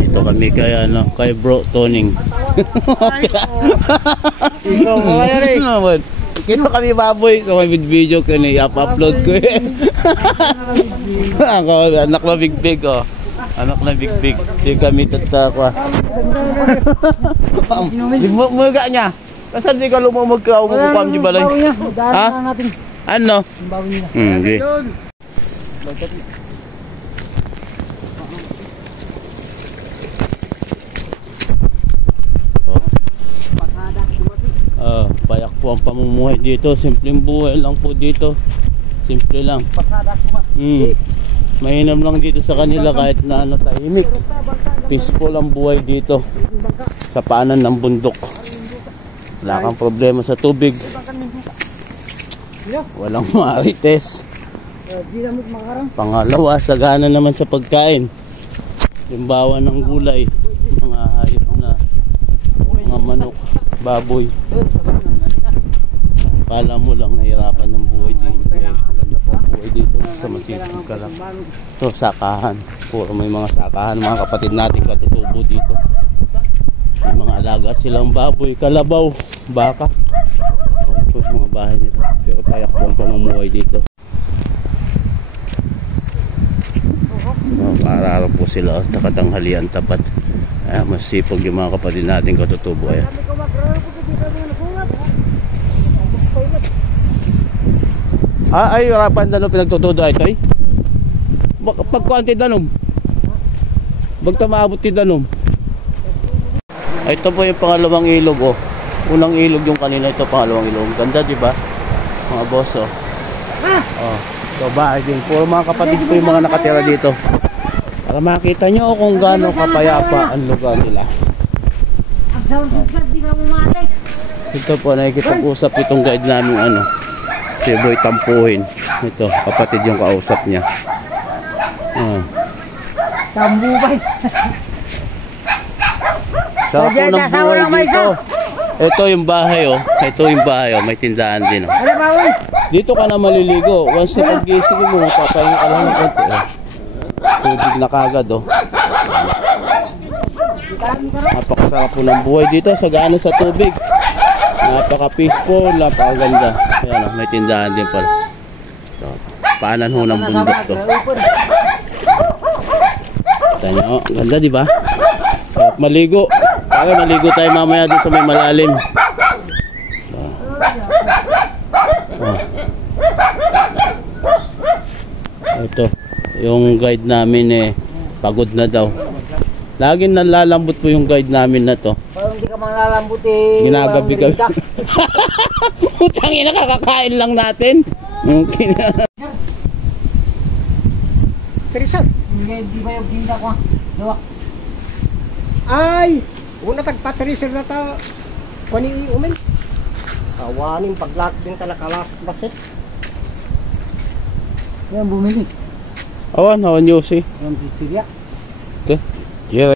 Ito kami kay ano, kay Bro Toning. Ikaw mo yan eh. Kino kami baboy, so may video ko ni upload ko eh. Ako, anak na big big oh. Anak na big big. Di kami tatakwa. Muga niya. Kasi di ka lumamag ka, umukam di balay. Ha? Ano? Hindi. Payak po ang pamumuhay dito. Simpleng buhay lang po dito. Simple lang. Mainam lang dito sa kanila kahit na ano, tahimik. Peaceful ang buhay dito sa paanan ng bundok. Wala kang problema sa tubig. Walang marites. Pangalawa, sagana naman sa pagkain. Limbawa ng gulay, mga hayop na, mga manok, baboy. Pala mo lang nahirapan ng buhay dito. May maganda po ang buhay dito sa masipag ka lang. So sakahan, puro may mga sakahan, mga kapatid natin katutubo dito. May mga alaga silang baboy, kalabaw, baka. Ito mga bahay nila. Pero payak po ang pamumuhay dito. Araw po sila, nakatanghalian tapat. Masipag yung mga kapatid natin katutubo. Ay, harapan danom pinagtutudo ay toy. Pagkuanti danom. Bagta maabot ti danom. Ito po yung pangalawang ilog oh. Unang ilog yung kanina, ito pangalawang ilog. Ganda di ba? Mga boss oh. Oh, ito bahay din. Puro mga kapatid po yung mga nakatira dito. Para makita nyo kung gaano kapayapa ang lugar nila. Ito po nakikipag-usap itong guide namin ano. Si Boy Tampuhin. Ito, kapatid yung kausap niya. Tambubay. Sarap po ng buhay dito. Ito yung bahay oh. Ito yung bahay oh. May tindahan din oh. Dito ka na maliligo. Once na pag-gising mo, papahinga ka lang ng konti oh. Tubig na kagad oh. Napakasarap po ng buhay dito. Sagana sa tubig. Napaka-peaceful, napakaganda. Ayan oh, may tindahan din pala. So, paanan ho ng bundok to. Tanya oh, ganda di ba? Sarap maligo. Para maligo tayo mamaya dito sa may malalim. Ito, yung guide namin eh pagod na daw. Laging nalalambot po yung guide namin na to. Parang hindi ka manlalambot eh. Ginagabi ka. Utangin na, kakakain lang natin. Mungkin. Teresa, hindi ba yung pinta ko? Dawak. Ay, una tagpa-Teresa na ta. Kani umin. Kawanin paglak din talaga basit. Yan bumili. Awan Yossi. Ang Syria. Okay. Yeah.